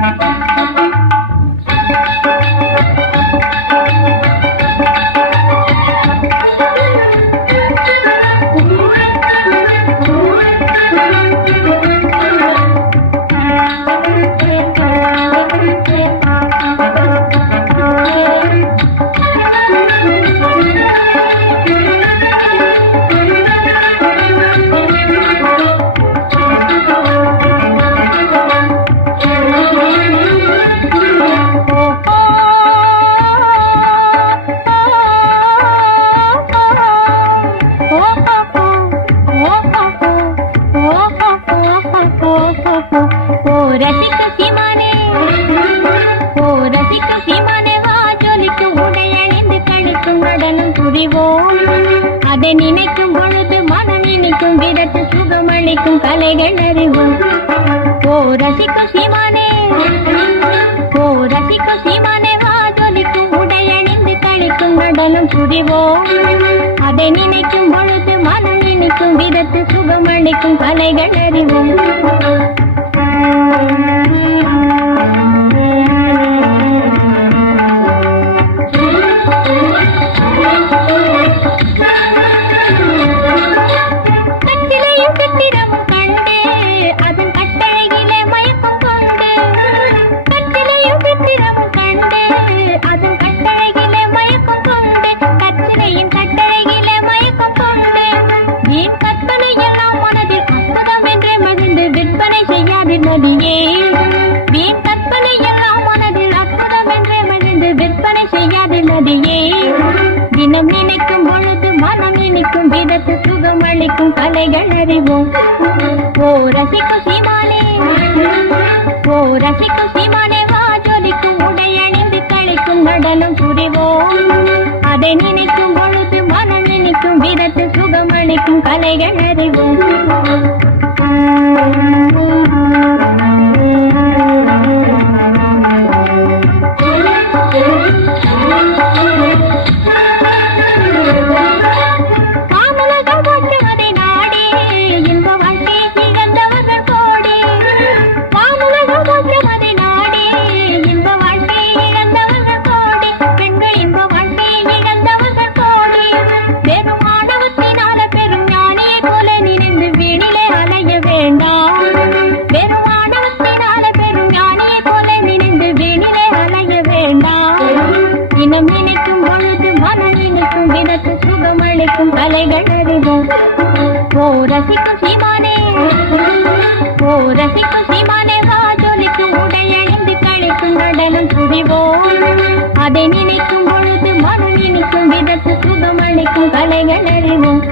Thank you. ரசிக்கும் ரசிக்க சீமானே வா ஜொலிக்கு உடை அணிந்து கழிக்கும் நடனம் புரிவோம். அதை நினைக்கும் பொழுது மனம் நினைக்கும் விதத்து சுகமளிக்கும் கலைகள் அறிவோம். ஓ ரசிக்கும் சீமானே. ஓ ரசிக்கும் சீமானே வா ஜொலிக்கும் உடை அணிந்து கழிக்கும் நடனம் புரிவோம். அதை நினைக்கும் பொழுது மனம் நினைக்கும் விதத்து சுகமளிக்கும் கலைகள் அறிவோம். செய்யாது தினம் நினைக்கும் பொழுது மனம் இனிக்கும் விதத்து சுகம் அளிக்கும் கலைகள் அறிவோம் ஓ ரசிக்கும் சீமானே. ஓ ரசிக்கும் சீமானே வா ஜொலிக்கும் உடை அணிந்து கழிக்கும் நடனம் புரிவோம். அதை நினைக்கும் பொழுது மனம் இனிக்கும் விதத்து சுகம் அளிக்கும் கலைகள் அறிவோம் அளிக்கும் கலைகள் ஓ ரசிக்கும் சீமானே. ஓ ரசிக்கும் சீமானே வா ஜொலிக்கு உடை அணிந்து கழிக்கும் நடனம் புரிவோம் அதை நினைக்கும் பொழுது மனம் நினைக்கும் விதத்து சுகம் அளிக்கும் கலைகள் அறிவோம்.